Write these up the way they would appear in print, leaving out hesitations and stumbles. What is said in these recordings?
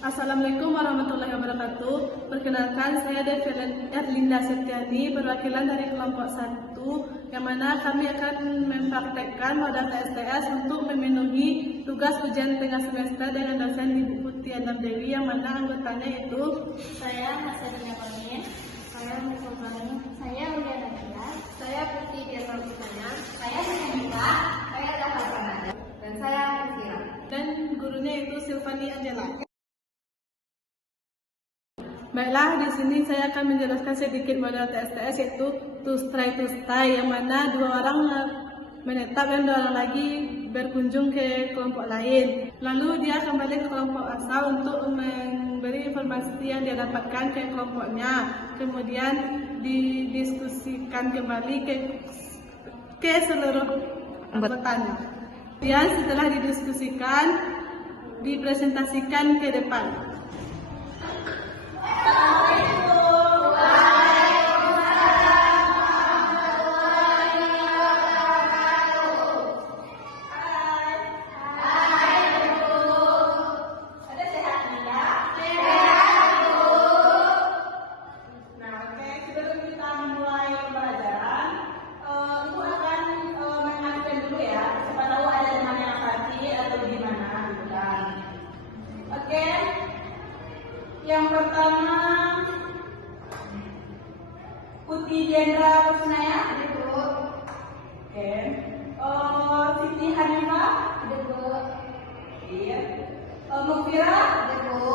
Assalamualaikum warahmatullahi wabarakatuh. Perkenalkan, saya Erlinda Setiani, perwakilan dari kelompok 1, yang mana kami akan mempraktekkan modal TSTS untuk memenuhi tugas ujian tengah semester dengan dosen Ibu Putih Adam Dewi, yang mana anggotanya itu saya Hasanina Pamin, saya Musolani, saya Uliana Nanda, saya Putih Biasa Putanya, saya Hanifah, saya Rafa Prananda, dan saya Mufira. dan gurunya itu Silvani Angela. Baiklah, di sini saya akan menjelaskan sedikit modal TSTS, yaitu to stay, yang mana 2 orang menetap dan 2 orang lagi berkunjung ke kelompok lain. Lalu dia kembali ke kelompok asal untuk memberi informasi yang dia dapatkan ke kelompoknya. Kemudian didiskusikan kembali ke seluruh anggotanya. Kemudian setelah didiskusikan, dipresentasikan ke depan. Yang pertama, Putih Jendra Kusnaya, Ibu, oke. Siti Hanifah, Ibu, iya. Mufira, Ibu,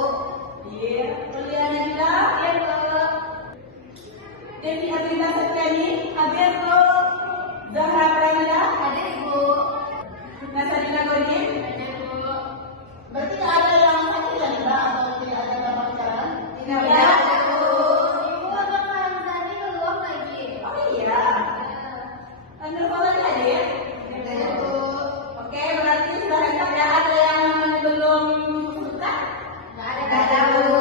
iya. Uliana Nanda, Ibu, Devi Adinda Setiani, hadir ke Zahra Prananda, hadir Ibu, Nasadina Godin. Ibu, Berarti ada yang tadi Jendra atau tidak ada dalam pembicaraan? Tidak ya, ada. Ibu, Ibu bakalan tadi keluar lagi. Oh iya. Anda boleh hadir? Ibu, Oke, berarti sudah ada yang belum buka? nggak ada Bu.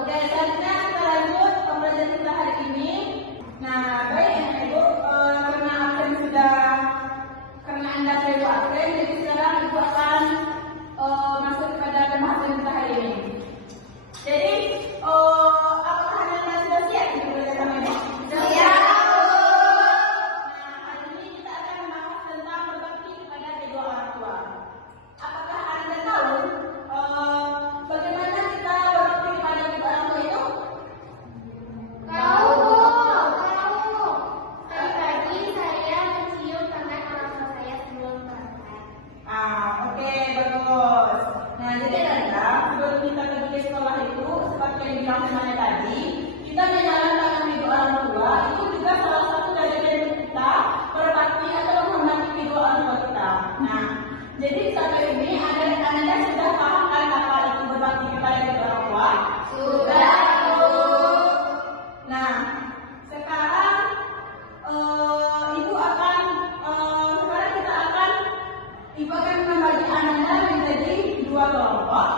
Oke, selanjutnya kita lanjut pembelajaran kita hari ini. Nah, baik Ibu, karena Anda sudah absen, jadi sekarang Ibu akan masuk kepada pembahasan kita hari ini. Jadi, apakah Anda sudah siap untuk belajar sama Ibu? Iya. Nah, hari ini kita akan membahas tentang berbakti kepada kedua orang tua. Apakah Anda tahu bagaimana kita berbakti kepada kedua orang tua itu? Tahu Bu, tahu. Tadi pagi saya mencium tangan orang tua saya sebelum berangkat. Oke, bagus. Nah, jadi Anda, sebelum kita pergi ke sekolah itu, seperti yang bilang saya tadi, kita menjalankan tangan kedua orang tua, itu juga salah satu dari bentuk kita berbakti atau menghormati kedua orang tua kita. Nah, jadi sampai ini Anda sudah paham kan apa itu berbakti kepada kedua orang tua? Sudah Bu. Nah, sekarang Ibu akan membagi Anda menjadi 2 kelompok.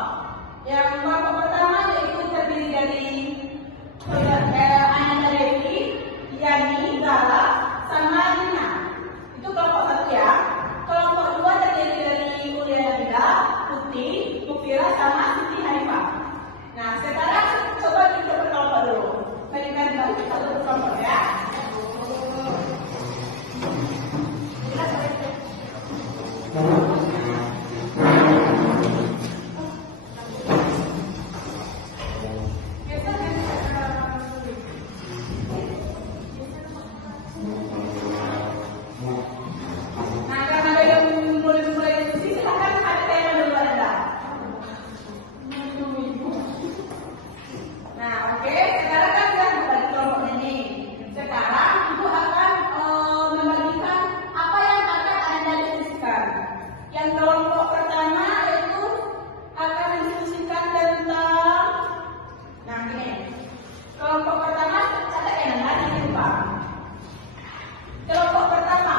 Yang kelompok pertama yaitu terdiri dari Ananda Dewi, Yani, Zala, sama Lina. Itu kelompok 1 ya. Kelompok 2 terdiri dari Uliana Nanda, Putih, Mufira, sama Siti Hanifah. Nah, sekarang coba kita berkelompok dulu. Berikan kita berkelompok ya. Nah, karena ada yang mulai diskusi, silakan ada tema dulu Anda. Nah, oke. Sekarang kan kita buka kelompok ini. Sekarang Ibu akan membagikan apa yang akan Anda diskusikan. Yang kelompok pertama itu akan mendiskusikan tentang, nah ini, kelompok pertama ada yang nanti lupa. Kelompok pertama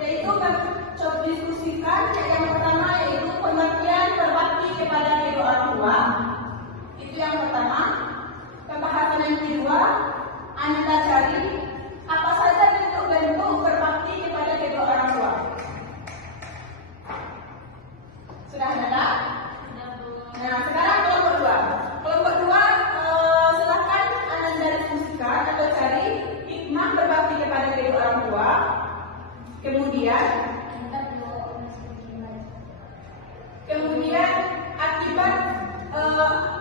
yaitu mendiskusikan yang pertama yaitu pengertian berbakti kepada kedua orang tua. Itu yang pertama. Pembahasan yang kedua, Anda cari apa saja bentuk-bentuk berbakti kepada kedua orang tua. Sudah ada? Nah, sekarang kelompok 2.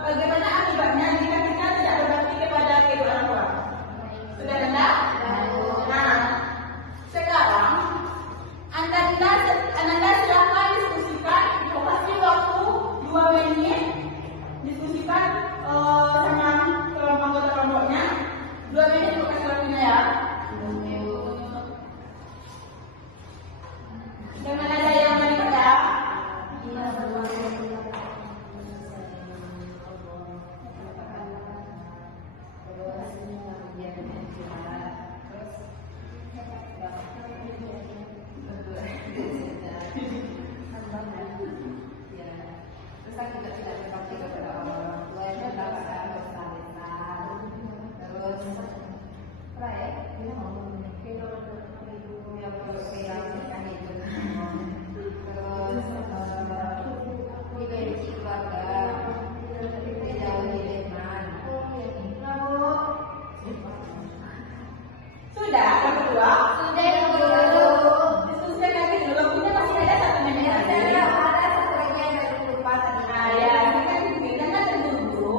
bagaimana akibatnya jika kita tidak berbakti kepada kedua orang tua? Sudah dengar? Nah, sekarang Anda silakan diskusikan, kasih waktu 2 menit, diskusikan sama anggota kelompoknya. 2 menit untuk kasih waktunya ya. Jangan ada yang daripada. Sudah, yang kedua. Diskusikan lagi dulu. Waktunya masih ada 1 menit lagi. Nah, ya, ini kan jangan tunggu.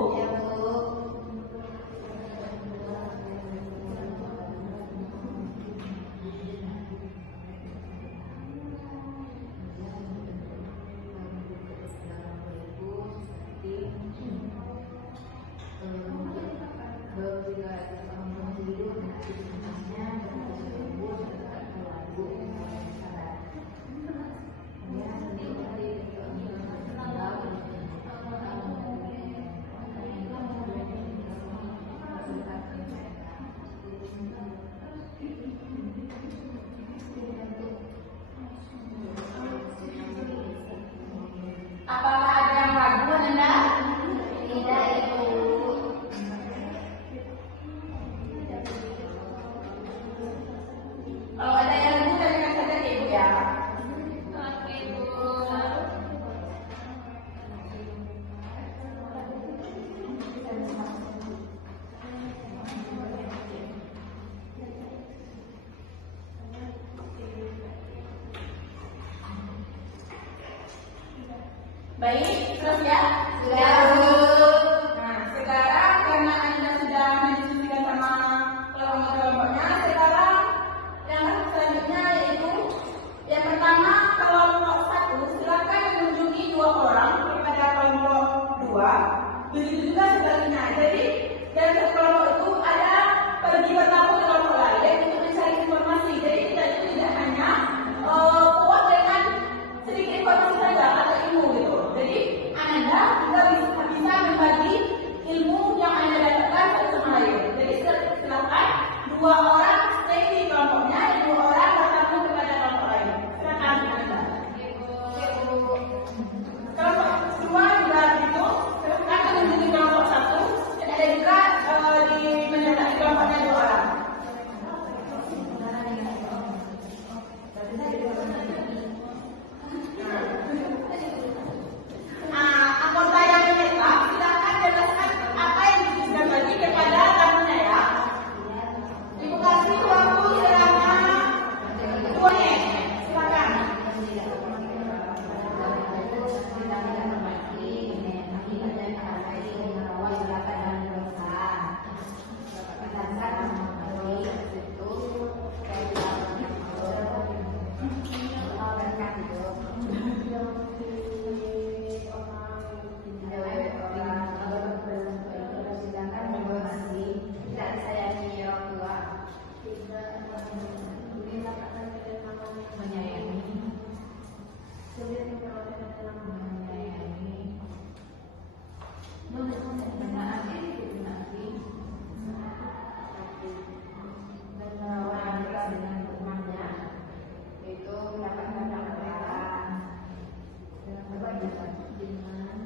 Apakah ada yang ragu, Nanda? Tidak, Ibu. Kalau ada yang ragu, tanyakan saja ke Ibu ya. Oke, Bu. Baik, terus ya? Sudah, Bu. Nah, sekarang karena Anda sudah mendiskusikan sama kelompok-kelompoknya, sekarang yang selanjutnya yaitu yang pertama kelompok 1 silakan mengunjungi 2 orang kepada kelompok 2. Begitu juga sebaliknya. Jadi dalam satu kelompok itu ada pergi bertamu ke kelompok lain untuk mencari informasi. Jadi kita itu tidak hanya puas dengan sedikit informasi saja atau ilmu gitu. Jadi Anda juga bisa membagi ilmu yang Anda dapatkan satu sama lain. Jadi silakan 2 orang stay di kelompoknya dan 2 orang bertamu kepada kelompok lain. Silakan Anda. Kelompok 2 juga begitu. Silakan mengunjungi kelompok 1 dan ada juga menyertai kelompoknya 2 orang. Anggota yang menetap silakan jelaskan apa yang sudah bagi kepada tamunya ya. Ibu kasih waktu selama 2 menit. Silakan.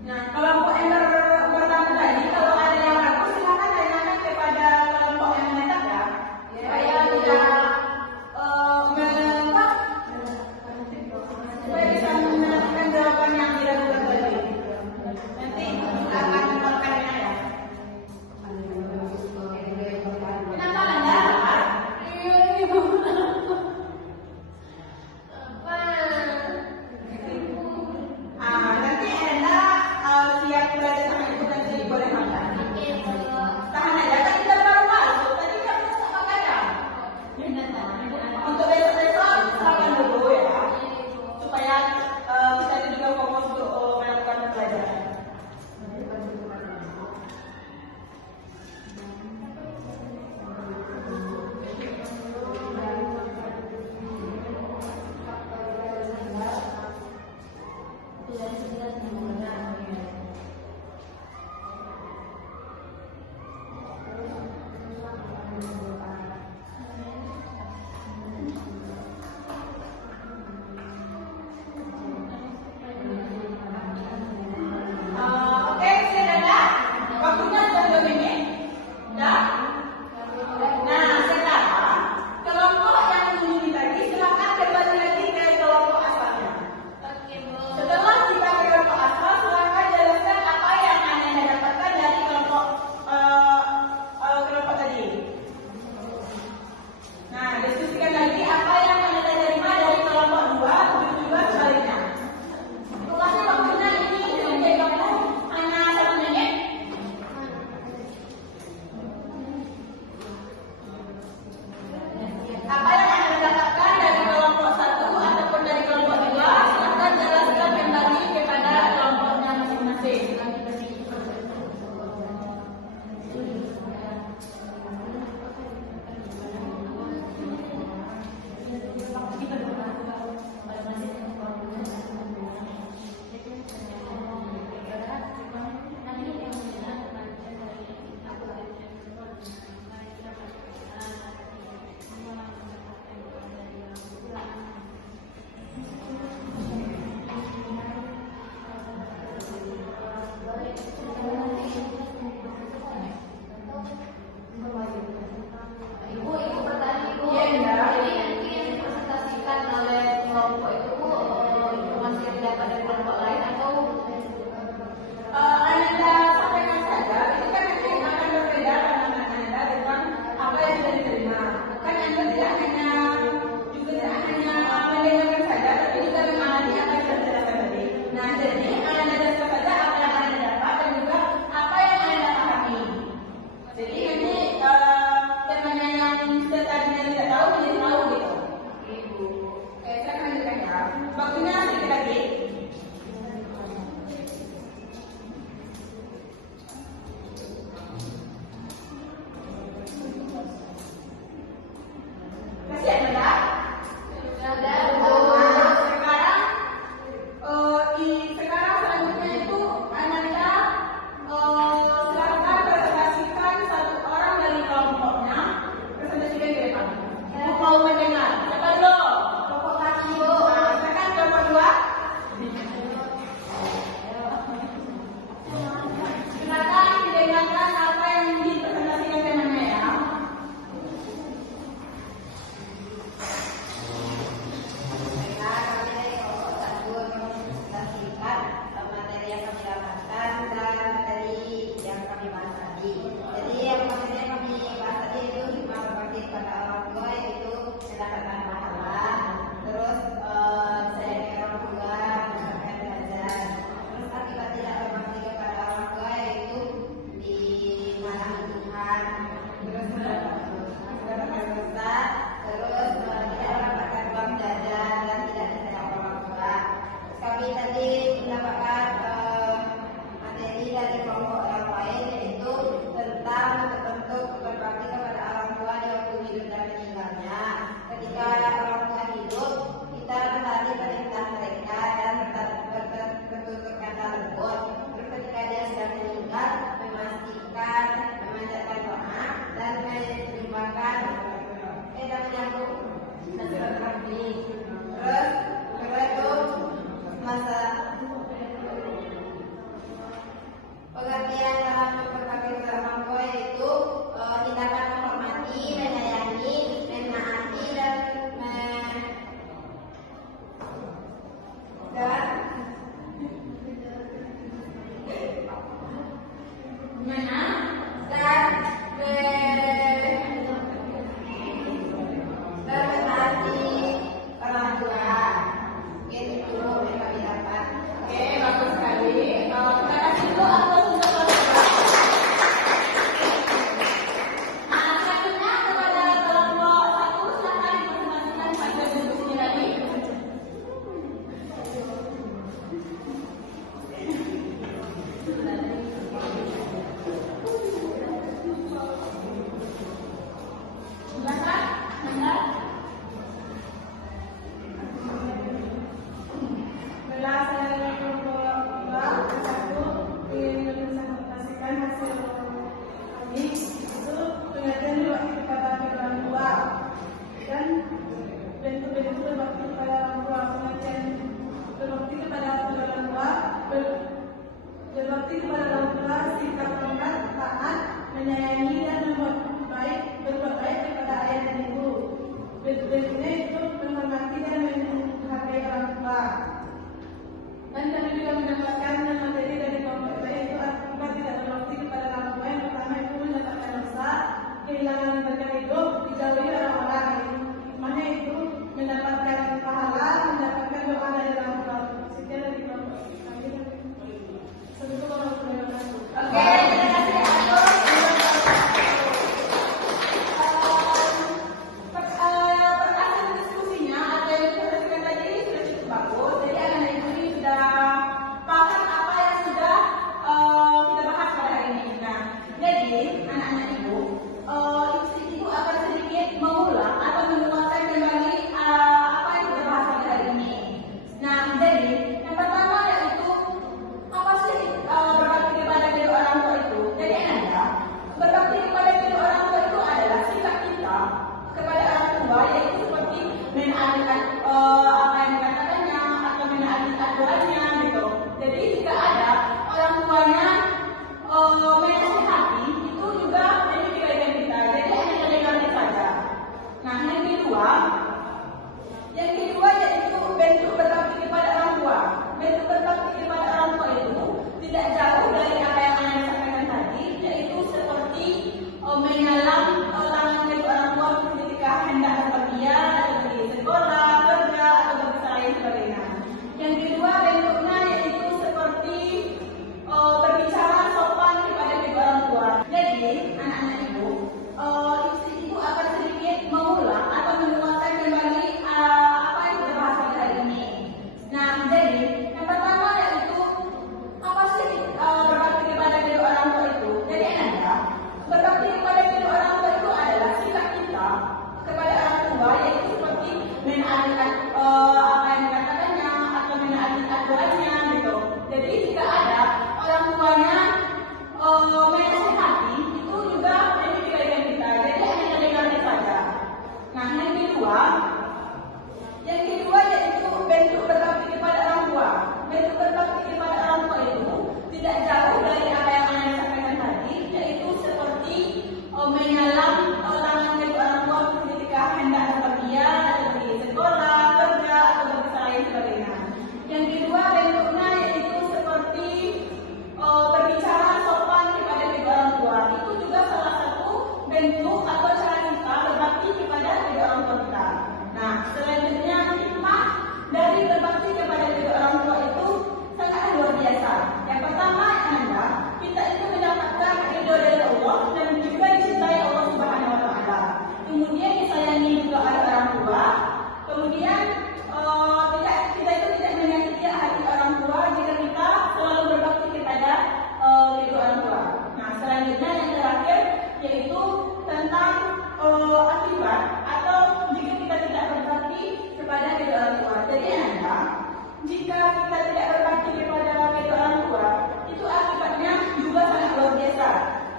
Nah, kelompok yang pertama tadi, kalau ada yang ragu, silakan tanyakan kepada kelompok yang menetap ya. Supaya tidak menetap, supaya bisa mendapatkan jawaban yang diragukan tadi. Nanti kita akan menetapkannya ya.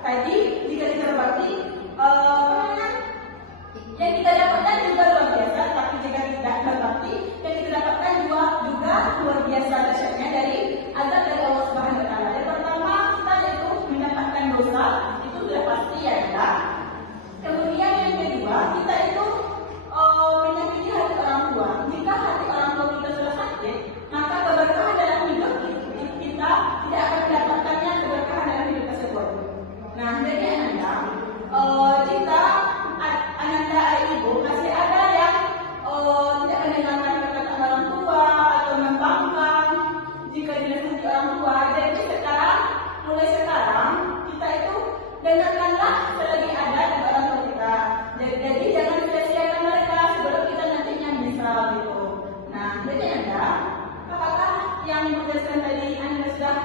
tadi jika kita berbakti, yang kita dapatkan juga luar biasa, tapi jika tidak berbakti, yang kita dapatkan juga luar biasa dahsyatnya dari azab dari Allah Subhanahu wa taala. Yang pertama, kita itu mendapatkan dosa, itu sudah pasti ya kan? Kemudian yang kedua, kita itu menyakiti hati orang tua. Jika hati orang tua kita sudah sakit, maka keberkahan dalam hidup kita tidak akan mendapatkannya keberkahan dalam hidup tersebut. Nah, jadi jika ananda ibu masih ada yang tidak mendengarkan perkataan orang tua atau membangkang jika dinasihati orang tua, jadi mulai sekarang kita itu dengarkanlah selagi ada di orang tua kita. Jadi jangan sia-siakan mereka sebelum kita nantinya bisa gitu. Nah, jadi apakah yang dijelaskan tadi Anda sudah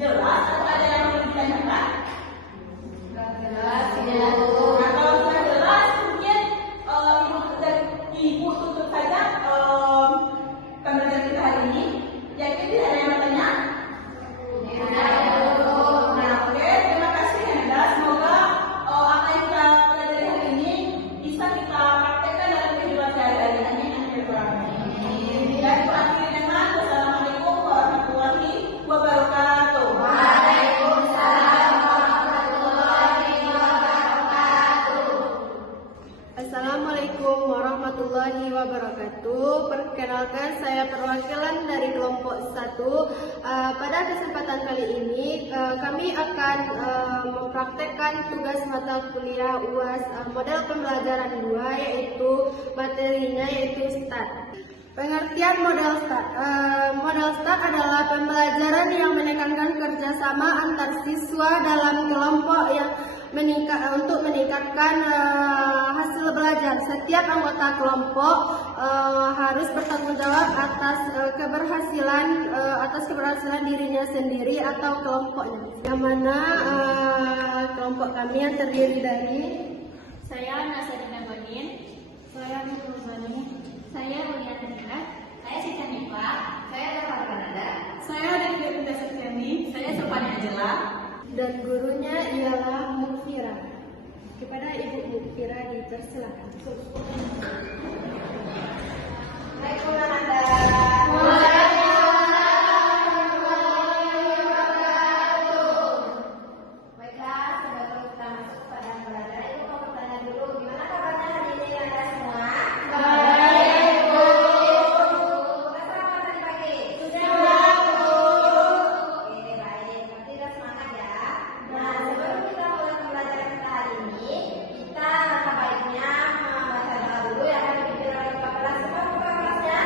jelas atau ada yang perlu ditanyakan? Jelas, Nah, kalau sudah jelas, mungkin ibu tutup saja pembelajaran kita hari ini. Yakin tidak ada yang bertanya? Nah, oke, terima kasih Anda. Semoga apa yang kita pelajari hari ini bisa kita praktekkan dalam kehidupan sehari-hari. Amin. Dan aku akhiri dengan wassalamualaikum warahmatullahi wabarakatuh. Assalamualaikum warahmatullahi wabarakatuh. Perkenalkan, saya perwakilan dari kelompok 1. Pada kesempatan kali ini kami akan mempraktekkan tugas mata kuliah UAS model pembelajaran 2, yaitu materinya yaitu STAT. Pengertian model STAT. Model STAT adalah pembelajaran yang menekankan kerjasama antar siswa dalam kelompok yang untuk meningkatkan hasil belajar. Setiap anggota kelompok harus bertanggung jawab atas keberhasilan dirinya sendiri atau kelompoknya. Yang mana kelompok kami yang terdiri dari Saya Nasarina Bonin. saya Nurulzani, Saya Ulian Tengah. Saya Cica Nipa. Saya Terhad Kanada. saya Devi Indah Septiani, Saya Sopani Angela. dan gurunya ialah Mukfira. Kepada Ibu Mukfira dipersilakan. Assalamualaikum Kanada. Baiklah, sebelum kita masuk pada pelajaran itu mau bertanya dulu, gimana kabarnya hari ini Kanada semua? Baik, Bu. Sudah sarapan tadi pagi? Sudah, Bu. Oke, baik. Berarti udah semangat ya. Nah, sebelum kita mulai pembelajaran kita hari ini, kita langkah baiknya membaca doa dulu yang akan dipimpin oleh Bapak Kelas. Siapa Bapak Kelasnya?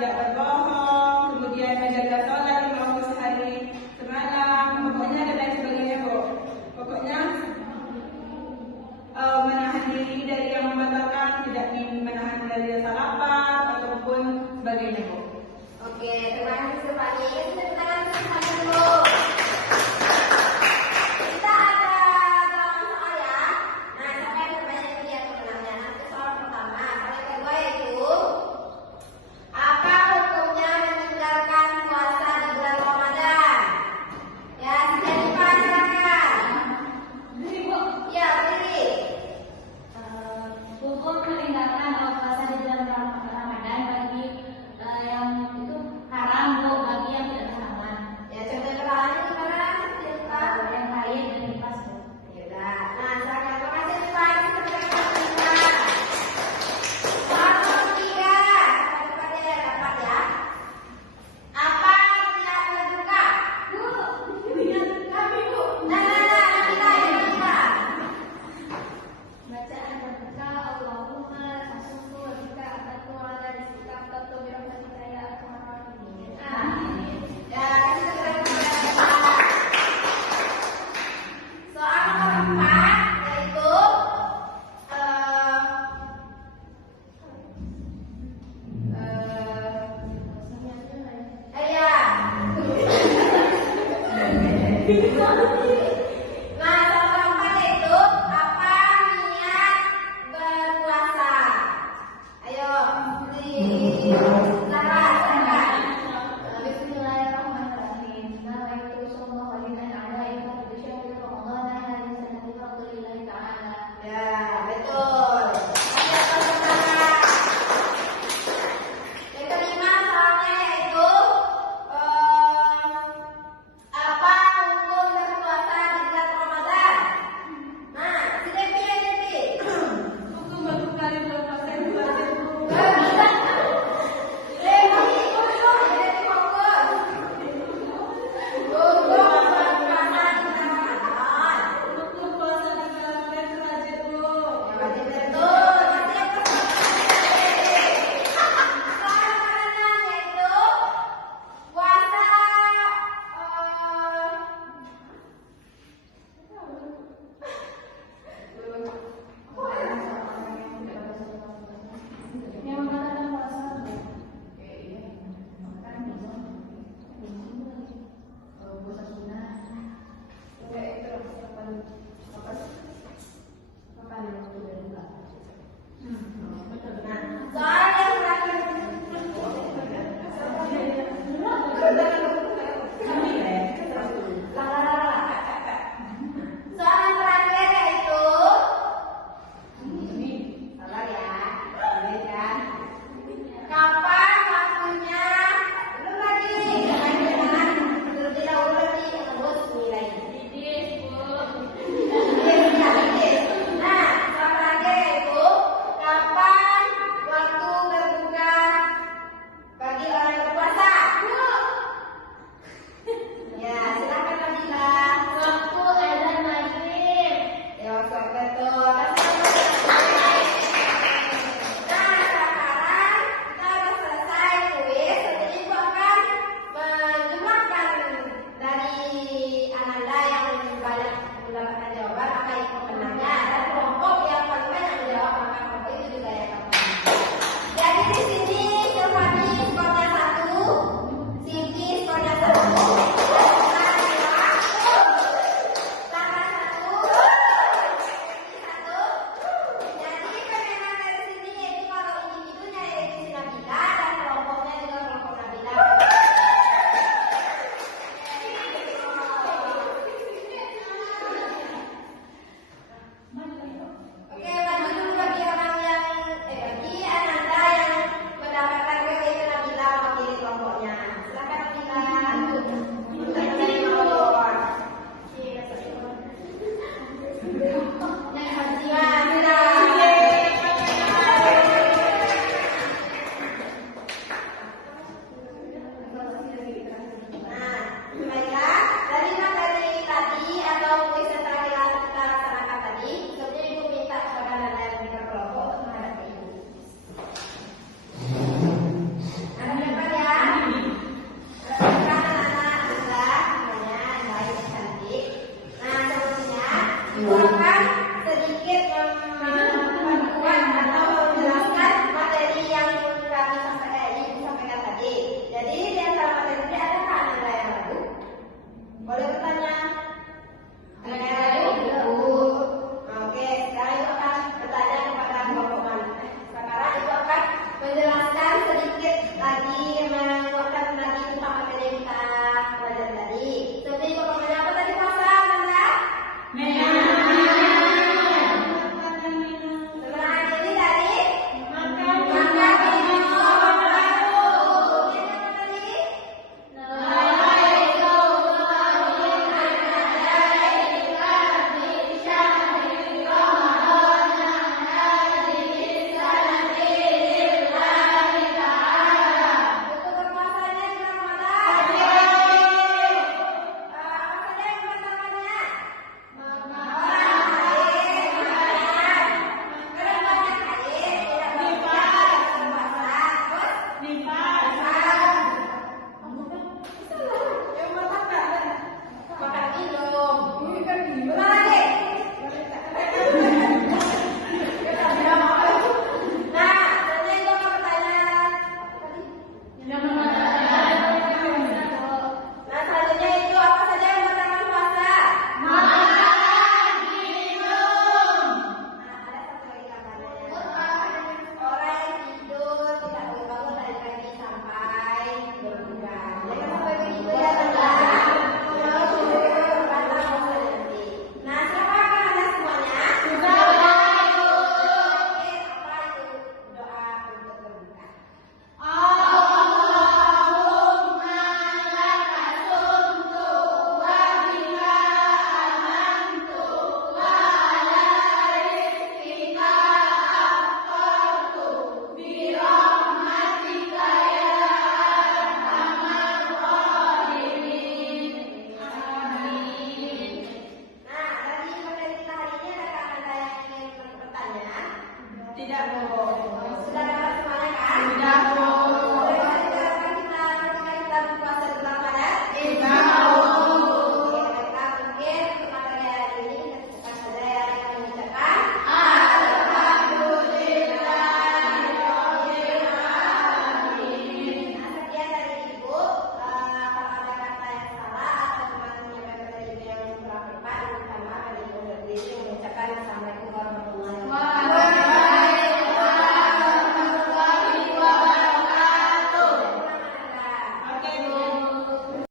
tidak berbohong, kemudian menjaga sholat 5 waktu sehari semalam, pokoknya dan lain sebagainya Bu. Pokoknya menahan diri dari yang membatalkan, tidak menahan dari rasa lapar ataupun sebagainya Bu. Oke, terima kasih Stefani. Tepuk tangan untuk Stefani dulu. Kita ada 8 soal ya. Nah, siapa yang terbanyak lihat pemenangnya? Nanti soal pertama, soal kedua yaitu apa hukumnya meninggalkan puasa di bulan Ramadan? Ya, sudah dipacarkan. Ya, berdiri. Hukum meninggalkan puasa di bulan Ramadan bagi yang itu haram Bu, bagi yang tidak haram. Ya, contoh kenalannya gimana? Silpa. Yang haid dan nifas Bu. Ya udah. Nah, silakan. Terima kasih Silpa. Kita berikan Silpa. Soal nomor 3. Cepat-cepat ya, dapat ya. Apa tidak berduka? Bu. Kami Bu. Nah, kita. Bacaan berbuka Allahumma asyuku wa bika abadu ala rizqika abadu bi rahmatika ya arhamar rahimin. Amin. Ya, kasih segera kepada soal nomor 4 yaitu ya.